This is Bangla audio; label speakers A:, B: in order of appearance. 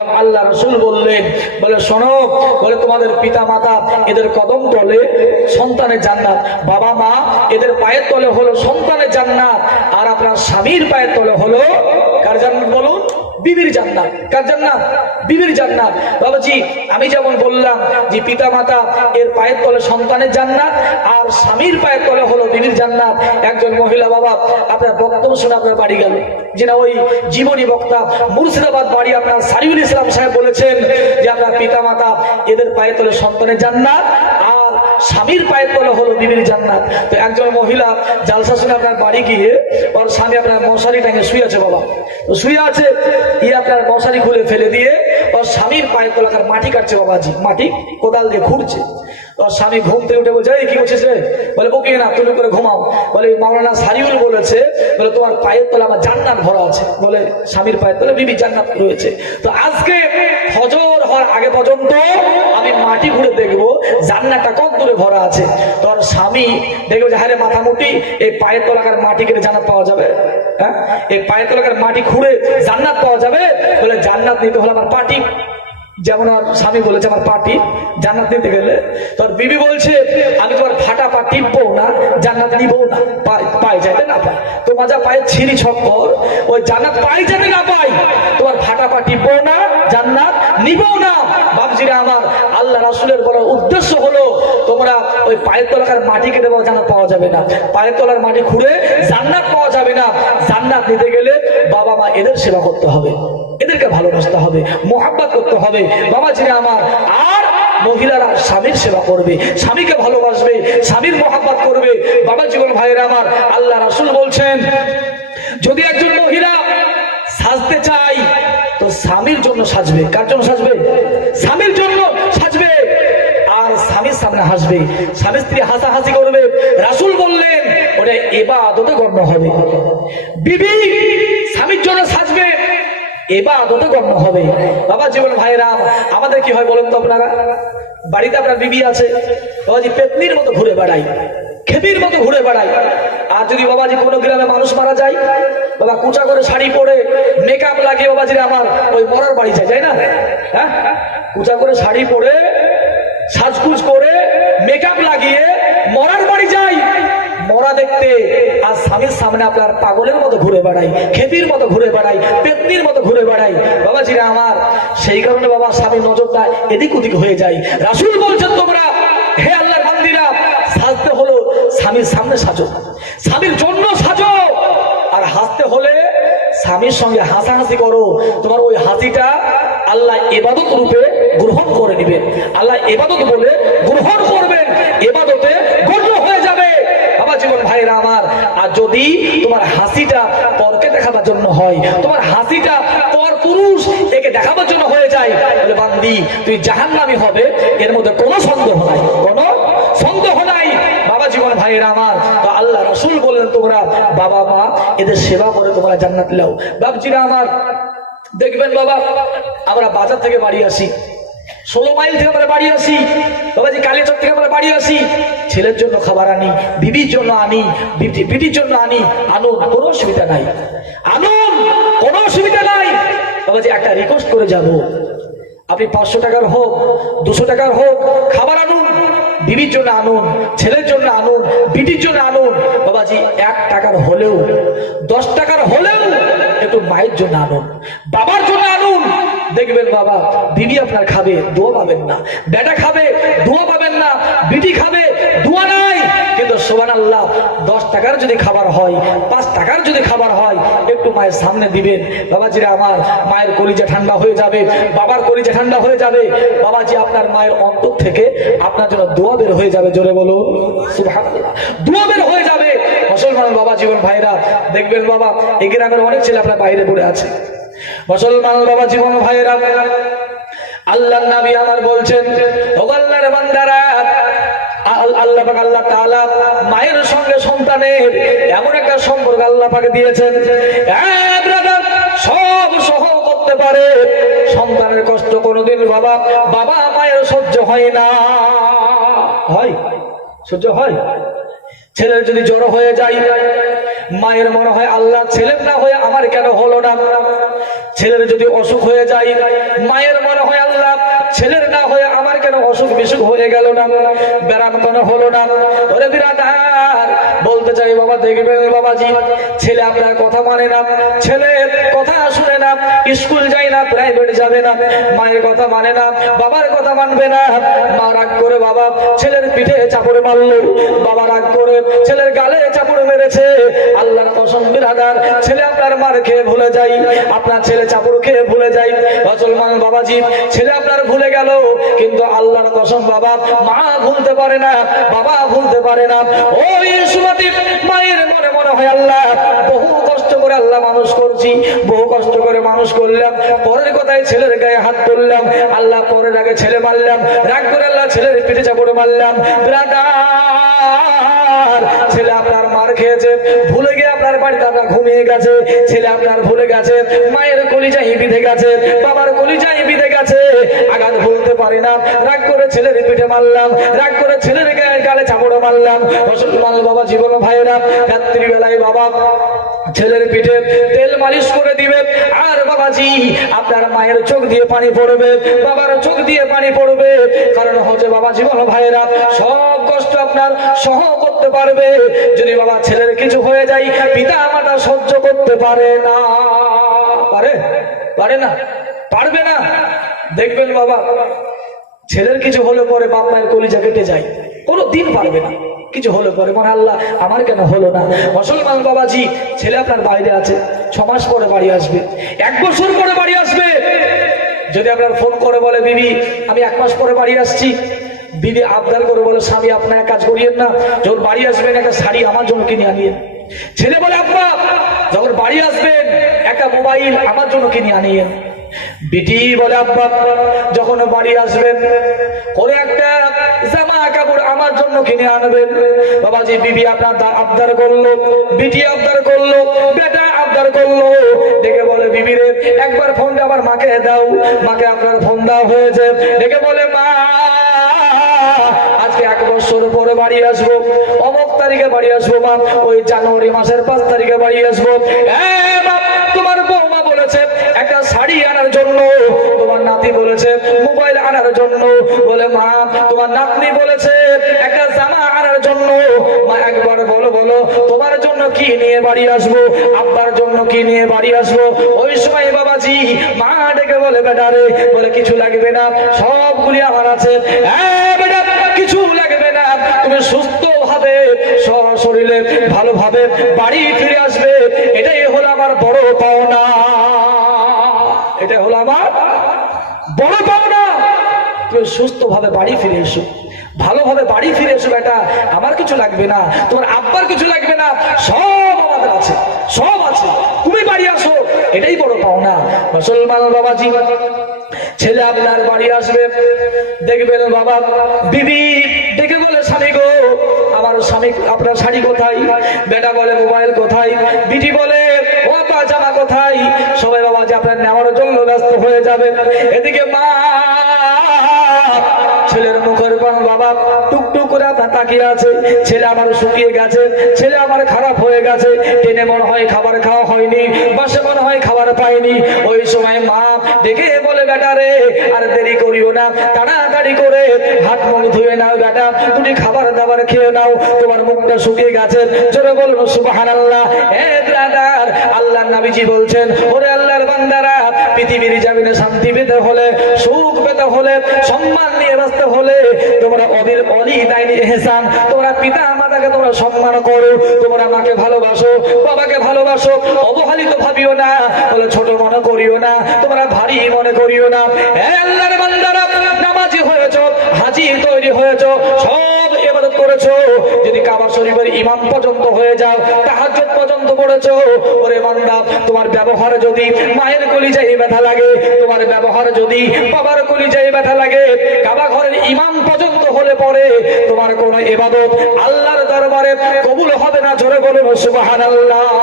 A: আল্লাহ রসুল বললেন, বলে, শোনো, বলে, তোমাদের পিতা মাতা এদের কদম তলে সন্তানের জান্নাত, বাবা মা এদের পায়ের তলে হলো সন্তানের জান্নাত, আর আপনার স্বামীর পায়ের তলে হলো কার জান্নাত বলুন? বিবির জান্নাত। কার জান্নাত? বিবির জান্নাত। বাবাজি, আমি যেমন বললাম যে পিতা মাতা এর পায়ের তলে সন্তানের জান্নাত, আর স্বামীর পায়ের তলে হলো বিবির জান্নাত। একজন মহিলা বাবা, আপনার বক্তব্য শুনে আপনার বাড়ি গেল। যেটা ওই জীবনী বক্তা, মুর্শিদাবাদ বাড়ি আপনার সারিউল ইসলাম সাহেব বলেছেন যে, আপনার পিতা মাতা এদের পায়ের তলে সন্তানের জান্নাত, আর স্বামীর পায়ের তলে হলো বিবির জান্নাত। তো একজন মহিলা জালসা শুনে আপনার বাড়ি গিয়ে, ওর স্বামী আপনার মশারি টাঙে শুয়ে আছে বাবা। তো শুয়ে আছে ই আপনার মশারি খুলে ফেলে দিয়ে ওর স্বামীর পায়ের তলাকার মাটি কাটছে বাবাজি মাটি কোদাল দিয়ে ঘুরছে। ওর স্বামী ঘুম থেকে উঠে বলছে "এই, কি করছিস রে? বলে বকি না তুমি করে ঘুমাও। বলে মাওলানা সারিউল বলেছে বলে তোমার পায়ের তলে আমার জান্নাত ভরা আছে। বলে স্বামীর পায়ের তলে বিবি জান্নাত রয়েছে। তো আজকে ফজর হওয়ার আগে পর্যন্ত আমি মাটি ঘুরে দেখব জান্নাতটা কত দূরে ভরা আছে। তোর স্বামী দেখবে যে হারে মাথা মুটি এই পায়ের তলাকার মাটি কেটে জান্নাত পাওয়া যাবে? হ্যাঁ? এই পায়ের তলাকার মাটি খুঁড়ে জান্নাত পাওয়া যাবে? বলে জান্নাত নিতে হলে আমার পাটি যেমন আর স্বামী বলেছে, আমার পাটি জান্নাত নিতে গেলে। তোর বিবি বলছে, আমি তোমার ফাটা পা টিপবো না, জান্নাত নিবো না। পাই যাতে না পাই তোমার যা পায়ে ছিঁড়ি ছক্কর, ওই জান্নাত পাই যাতে না পাই। তোমার ফাটা পা টিপবো না, জান্নাত নিবো না। বাবজিরা আমার, আল্লাহ রাসুলের বড় উদ্দেশ্য হলো, তোমরা ওই পায়ের তলাকার মাটি কেটে পাওয়া জান্নাত পাওয়া যাবে না। পায়ের তলার মাটি খুঁড়ে জান্নাত পাওয়া যাবে না। জান্নাত নিতে গেলে বাবা মা এদের সেবা করতে হবে। এদেরকে ভালোবাসতে হবে, মোহাব্বত করতে হবে। বাবা ছেলে আমার, আর মহিলারা স্বামীর সেবা করবে, স্বামীকে ভালোবাসবে, স্বামীর মোহাব্বত করবে। বাবা জীবন ভাইয়ের আমার, আল্লাহ রাসুল বলছেন, যদি একজন মহিলা সাজতে চাই তো স্বামীর জন্য সাজবে। কার জন্য সাজবে? স্বামীর জন্য সাজবে। আর স্বামীর সামনে হাসবে। স্বামী স্ত্রী হাসাহাসি করবে। রাসুল বললেন ওটা এবার আদতে গণ্য হবে। বিবি স্বামীর জন্য সাজবে। এবার আদতে গণ্য হবে। বাবা জীবন ভাইরা, আমাদের কি হয় বলেন তো আপনারা? বাড়িতে আপনার বিবি আছে, বাবাজি পেতনির মতো ঘুরে বেড়াই খেপির মতো ঘুরে বেড়াই আর যদি বাবাজি কোনো গ্রামে মানুষ মারা যায়, বাবা কুচা করে শাড়ি পরে মেকআপ লাগিয়ে বাবাজি আমার ওই মরার বাড়ি যায় যায় না? হ্যাঁ? কুচা করে শাড়ি পরে সাজকুজ করে মেকআপ লাগিয়ে মরার বাড়ি যাই মরা দেখতে আর স্বামীর সামনে আপনার পাগলের মতো ঘুরে বেড়াই খেপির মতো ঘুরে বেড়াই পেতনির বেড়াই। বাবাজিরা আমার, সেই কারণে বাবা স্বামীর নজরটা এদিক ওদিক হয়ে যায়। রাসুল বলছেন তোমরা, হে আল্লাহর বান্দিরা, সাজতে হলো স্বামীর সামনে সাজো। স্বামীর জন্য সাজো। আর হাসতে হলে স্বামীর সঙ্গে হাসাহাসি করো। তোমার ওই হাসিটা আল্লাহ এবাদত রূপে গ্রহণ করে নেবেন আল্লাহ এবাদত বলে গ্রহণ করবেন। এবাদতে গণ্য হয়ে যাবে। বাবা জীবন ভাইরা আমার, আর যদি তোমার হাসিটা পরকে দেখাবার জন্য হয়, তোমার হাসিটা দেখাবার জন্য হয়ে যায় বান্দি, তুই জাহান্নামি হবে, এর মধ্যে কোনো সন্দেহ নাই। কোনো সন্দেহ নাই, বাবা জীবন ভাইয়েরা আমার। তো আল্লাহ রসুল বললেন, তোমরা বাবা, মা, এদের সেবা করে তোমরা জান্নাত লাও বাবজিরা আমার, দেখবেন বাবা, আমরা বাজার থেকে বাড়ি আসি। ষোলো মাইল থেকে আমরা বাড়ি আসি। বাবাজি, কালীচক থেকে আমরা বাড়ি আসি। ছেলের জন্য খাবার আনি, বিবির জন্য আনি বিটি- বিটির জন্য আনি। আনুন, কোনো অসুবিধা নাই। আনুন বাবাজি একটা রিকোয়েস্ট করে যাব। আপনি পাঁচশো টাকার হোক, দুশো টাকার হোক, খাবার আনুন, বিবির জন্য আনুন, ছেলের জন্য আনুন, বিটির জন্য আনুন। বাবাজি, এক টাকার হলেও, দশ টাকার হলেও একটু মায়ের জন্য আনুন। বাবার জন্য দেখবেন বাবা, বিবি আপনার খাবে, দোয়া পাবেন না। বেটা খাবে, দোয়া পাবেন না। বিটি খাবে, দোয়া নাই। কিন্তু সোবান আল্লাহ দশ টাকার যদি খাবার হয়, পাঁচ টাকার যদি খাবার হয়, একটু মায়ের সামনে দিবেন। বাবাজিরা আমার মায়ের কলিজা ঠান্ডা হয়ে যাবে, বাবার কলিজা ঠান্ডা হয়ে যাবে। বাবাজি আপনার মায়ের অন্তর থেকে আপনার জন্য দোয়া বের হয়ে যাবে, জোরে বলো দোয়া বের হয়ে যাবে। মুসলমান বাবা জীবন ভাইরা, দেখবেন বাবা, এই গ্রামের অনেক ছেলে আপনার বাইরে পড়ে আছে। মুসলমান বাবা জীবন ভাইরা আল্লাহ নবী আমার বলছেন, ও আল্লাহর বান্দারা এমন একটা আল্লাহ দিয়েছেন। এক সব সহ করতে পারে। সন্তানের কষ্ট কোনোদিন বাবা বাবা সহ্য হয় না। হয়? সহ্য হয়? ছেলের যদি জড়ো হয়ে যায় মায়ের মনে হয়, আল্লাহ, ছেলের না হয়ে আমার কেন হলো না? ছেলের যদি অসুখ হয়ে যায় মায়ের মনে হয়, আল্লাহ, ছেলের না হয়ে আমার কেন অসুখ বিসুখ হয়ে গেল না? বেড়ান মনে হলো না। ওরে বিরাটার বলতে চাই, বাবা দেখবেন বাবাজি। ছেলে আপনার কথা মানে না। ছেলে কথা শুনে না। স্কুল যায় না, প্রাইভেট যাবে না। মায়ের কথা মানে না। বাবার কথা মানবে না। মা রাগ করে, বাবা, ছেলের পিঠে চাপড়ে মারলো। বাবা রাগ করে, ছেলের গালে চাপড়ে মেরেছে। আল্লাহর কসম, বিরাদার। ছেলে আপনার মার খেয়ে ভুলে যাই আপনার ছেলে চাপড় খেয়ে ভুলে যাই। মুসলমান বাবাজি, ছেলে আপনার ভুলে গেল, কিন্তু আল্লাহর কসম বাবা, মা ভুলতে পারে না, বাবা ভুলতে পারে না। ওই সুমতি মায়ের মনে মনে হয় আল্লাহ, বহু কষ্ট করে আল্লাহ মানুষ করছি, বহু কষ্ট করে মানুষ করলাম। পরের কথায় ছেলের গায়ে হাত তুললাম, আল্লাহ পরের আগে ছেলে মারলাম, রাগ করে আল্লাহ ছেলের পিঠে চাপড়ে মারলাম। বিরাটার ছেলে খেয়েছে। ভুলে গিয়ে আপনার বাড়িতে আপনার ঘুমিয়ে গেছে। ছেলে আপনার ভুলে গেছে। মায়ের কলিজাই বিধে গেছে। বাবার কলিজাই বিধে গেছে। আঘাত ভুলতে পারি না। রাগ করে ছেলের পিঠে মারলাম। রাগ করে ছেলের গায়ে গালে চাপড়ে মারলাম। মুসলমান বাবা জীবন ভাইয়েরা, রাত্রিবেলায় বাবা ছেলের পিঠে তেল মালিশ করে দিবে। আর বাবাজি, আপনার মায়ের চোখ দিয়ে পানি পড়বে, বাবার চোখ দিয়ে পানি পড়বে। কারণ হচ্ছে বাবা জীবন ভাইরা সব কষ্ট আপনার সহ করতে পারবে। যদি বাবা ছেলের কিছু হয়ে যায় পিতা মাতা সহ্য করতে পারে না। পারে? পারে না? পারবে না? দেখবেন বাবা, ছেলের কিছু হলে পরে বাপ মায়ের কলিজা কেটে যায়। কোনো দিন পারবে না। কিছু হলো পরে। মনে আল্লাহ, আমার কেন হলো না? মুসলমান বাবাজি, ছেলে আপনার বাইরে আছে ছ মাস পরে বাড়ি আসবে। এক বছর পরে বাড়ি আসবে। যদি আপনার ফোন করে বলে, বিবি, আমি এক মাস পরে বাড়ি আসছি। বিবি আবদার করে বলে, স্বামী আপনার কাজ করিয়েন না। যখন বাড়ি আসবেন, একটা শাড়ি আমার জন্য কিনে আনিয়েন। ছেলে বলে, আব্বা, যখন বাড়ি আসবেন, একটা মোবাইল আমার জন্য কিনে আনিয়েন। বিটি বলে, আব্বা, যখন বাড়ি আসবেন, করে একটা জামা কাপড় আমার জন্য কিনে আনবেন। বাবাজি, বিবি আপনার আবদার করল, বিটি আবদার করল, বেটা আবদার করল। ডেকে বলে একবার ফোনটা আমার মাকে দাও, মাকে আপনার ফোন দেওয়া হয়েছে। ডেকে বলে, মা, আজকে এক বছর পরে বাড়ি আসব, অমুক তারিখে বাড়ি আসব, মা, ওই জানুয়ারি মাসের পাঁচ তারিখে বাড়ি আসব। এ একটা শাড়ি আনার জন্য। তোমার নাতি বলেছে, মোবাইল আনার জন্য। বলে, মা, তোমার নাতনি বলেছে, একটা জামা আনার জন্য। মা একবার বলো বলো, তোমার জন্য কি নিয়ে বাড়ি আসব? আব্বার জন্য কি নিয়ে বাড়ি আসব? ওই সময় বাবাজি মা ডেকে বলে, বেটা রে, বলে, কিছু লাগবে না, সবগুলি আমার আছে। হ্যাঁ কিছু লাগবে না, তুমি সুস্থ ভাবে শরীরে ভালোভাবে বাড়ি ফিরে আসবে। এটাই হলো আমার বড় পাওনা। হলো আমার বড় পাওনা তুমি সুস্থ ভাবে বাড়ি ফিরে এসো। ভালোভাবে বাড়ি ফিরে এসো, বেটা। আমার কিছু লাগবে না। তোমার আব্বার কিছু লাগবে না। সব আমাদের আছে। সব আছে। তুমি বাড়ি আসো। এটাই বড় পাওনা। মুসলমান বাবাজি, ছেলে আপনার বাড়ি আসবে। দেখবেন বাবা বিবি দেখে বলে, স্বামী গো, আমার স্বামী, আপনার শাড়ি কোথায়? বেটা বলে, মোবাইল কোথায়? বিটি বলে বা জামা কোথায়? সবাই বাবা যে আপনার নেওয়ার জন্য ব্যস্ত হয়ে যাবে এদিকে মা তাকিয়ে আছে, ছেলে আমার শুকিয়ে গেছে, ছেলে আমার খারাপ হয়ে গেছে, টেনে মনে হয় খাবার খাওয়া হয়নি, বাসে মনে হয় খাবার পাইনি। ওই সময় মা ডেকে বলে, বেটা রে, আর দেরি করিও না, তাড়াতাড়ি করে হাত মুখ ধুয়ে নাও বেটা, তুমি খাবার দাবার খেয়ে নাও, তোমার মুখটা শুকিয়ে গেছে। জোরে বলব সুবাহান আল্লাহ আল্লাহ নাবিজি বলছেন, ওরে আল্লাহর পৃথিবীর জামিনে শান্তি পেতে হলে, সুখ পেতে হলে, সম্মান নিয়ে বাঁচতে হলে তোমরা অবির অলি দাইনি হেসান তোমরা পিতা মাতাকে তোমরা সম্মান করো, তোমরা মাকে ভালোবাসো, বাবাকে ভালোবাসো, অবহেলিত ভাবিও না, বলে ছোট মনে করিও না, তোমরা ভারী মনে করিও না। ব্যবহার যদি ব্যথা লাগে, তোমার ব্যবহার যদি বাবার কলিজায় ব্যথা লাগে, কাবা ঘরের ইমাম পর্যন্ত হলে পরে তোমার কোন এবাদত আল্লাহর দরবারে কবুল হবে না, জোরে বলুন সুবহানাল্লাহ।